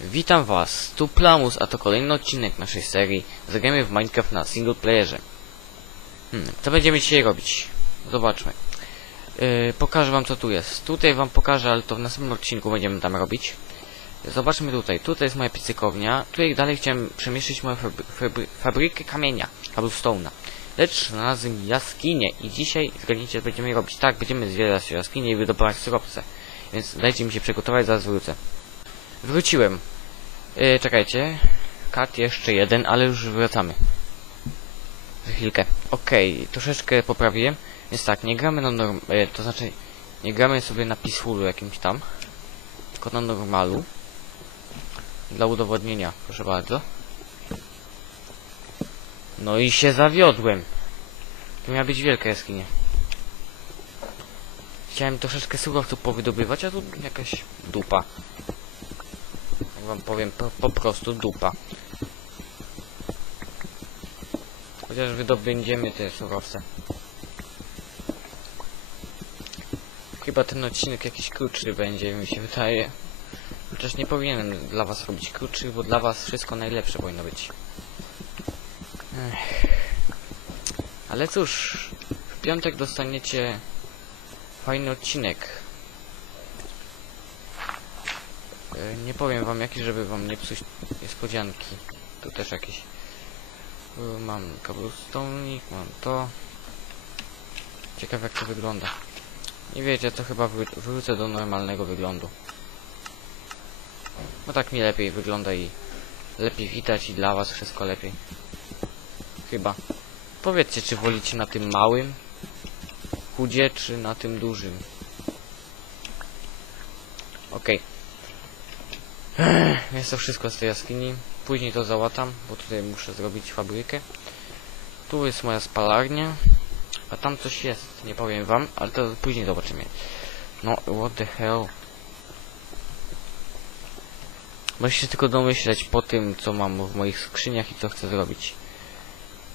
Witam was, tu Plamus, a to kolejny odcinek naszej serii Zagramy w Minecraft na single playerze. Hmm, co będziemy dzisiaj robić? Zobaczmy. Yy, pokażę wam co tu jest. Tutaj wam pokażę, ale to w następnym odcinku będziemy tam robić. Zobaczmy tutaj. Tutaj jest moja piecykownia. Tutaj dalej chciałem przemieszczyć moją fabry fabry fabrykę kamienia, cobblestone'a. Lecz znalazłem jaskinię i dzisiaj, zgadnijcie, będziemy robić. Tak, będziemy zwiedzać jaskinię i wydobywać surowce. Więc dajcie mi się przygotować, zaraz wrócę. Wróciłem. Yy, czekajcie. Kat jeszcze jeden, ale już wracamy. Za chwilkę. Okej, troszeczkę poprawiłem. Więc tak, nie gramy na norm... Yy, to znaczy, nie gramy sobie na peacefulu jakimś tam. Tylko na normalu. Dla udowodnienia, proszę bardzo. No i się zawiodłem. To miała być wielka jaskinia. Chciałem troszeczkę surowców powydobywać, a tu jakaś dupa. Wam powiem, po, po prostu dupa. Chociaż wydobędziemy te surowce. Chyba ten odcinek jakiś krótszy będzie, mi się wydaje. Chociaż nie powinienem dla was robić krótszy, bo dla was wszystko najlepsze powinno być. Ech. Ale cóż, w piątek dostaniecie fajny odcinek. Nie powiem wam jaki, żeby wam nie psuć niespodzianki. Tu też jakieś. E, Mam cobblestone'ik, mam to. Ciekawe jak to wygląda. Nie wiecie, to chyba wró wrócę do normalnego wyglądu. No tak mi lepiej wygląda i lepiej widać i dla was wszystko lepiej. Chyba. Powiedzcie, czy wolicie na tym małym chudzie, czy na tym dużym. Okej. Ech, Jest to wszystko z tej jaskini. Później to załatam, bo tutaj muszę zrobić fabrykę. Tu jest moja spalarnia. A tam coś jest, nie powiem wam, ale to później zobaczymy. No, what the hell. Możecie się tylko domyśleć po tym, co mam w moich skrzyniach i co chcę zrobić.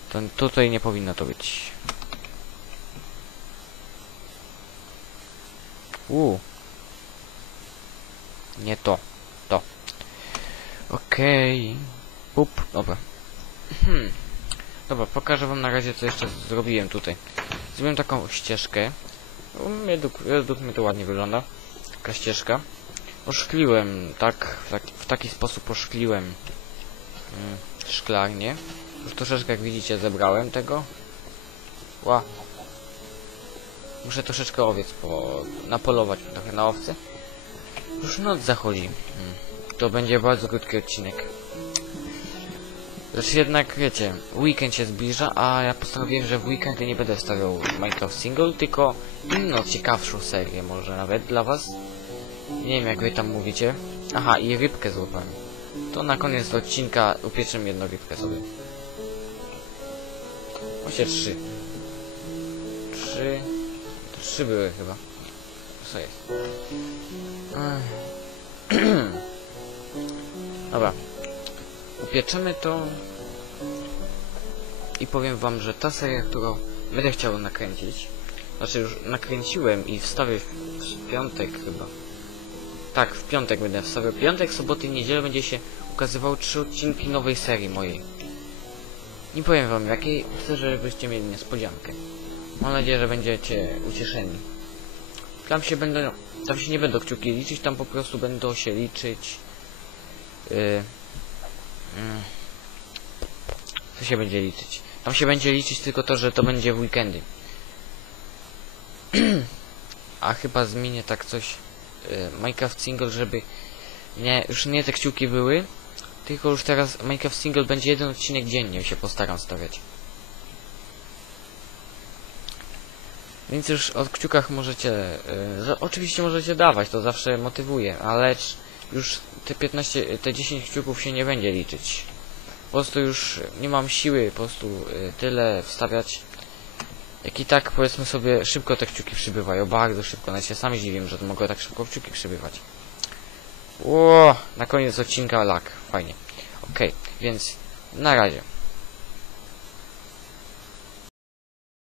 To tutaj nie powinno to być. Uuu. Nie to. Okej. Up. Dobra. Hmm. Dobra, pokażę wam na razie co jeszcze zrobiłem tutaj. Zrobiłem taką ścieżkę. Według, według mnie to ładnie wygląda. Taka ścieżka. Oszkliłem, tak, w, tak, w taki sposób oszkliłem mm, szklarnię. Już troszeczkę, jak widzicie, zebrałem tego. Ła. Muszę troszeczkę owiec po, napolować trochę na owce. Już noc zachodzi. Hmm. To będzie bardzo krótki odcinek. Lecz jednak, wiecie, weekend się zbliża, a ja postanowiłem, że w weekendy nie będę stawiał Minecraft Single, tylko inną ciekawszą serię może nawet dla was. Nie wiem jak wy tam mówicie. Aha, i rybkę złapałem. To na koniec odcinka upieczemy jedną rybkę sobie. Właśnie trzy. Trzy. Trzy były chyba. Co jest? Ech. Dobra. Upieczemy to. I powiem wam, że ta seria, którą będę chciał nakręcić. Znaczy już nakręciłem i wstawię w, w piątek chyba. Tak, w piątek będę wstawiał. Piątek, soboty i niedzielę będzie się ukazywały trzy odcinki nowej serii mojej. Nie powiem wam jakiej, chcę, żebyście mieli niespodziankę. Mam nadzieję, że będziecie ucieszeni. Tam się będą, tam się nie będą kciuki liczyć, tam po prostu będą się liczyć. Yy, yy, co się będzie liczyć? Tam się będzie liczyć tylko to, że to będzie w weekendy. A chyba zmienię tak coś yy, Minecraft Single, żeby nie, już nie te kciuki były, tylko już teraz Minecraft Single będzie jeden odcinek dziennie, się postaram stawiać. Więc już o kciukach możecie, za- oczywiście możecie dawać, to zawsze motywuje, ale już te 15, te 10 kciuków się nie będzie liczyć. Po prostu już nie mam siły po prostu yy, tyle wstawiać. Jak i tak powiedzmy sobie szybko te kciuki przybywają, bardzo szybko, nawet się sam zdziwiłem, że to mogło tak szybko kciuki przybywać. Ło, na koniec odcinka lag, fajnie. Okej, więc na razie.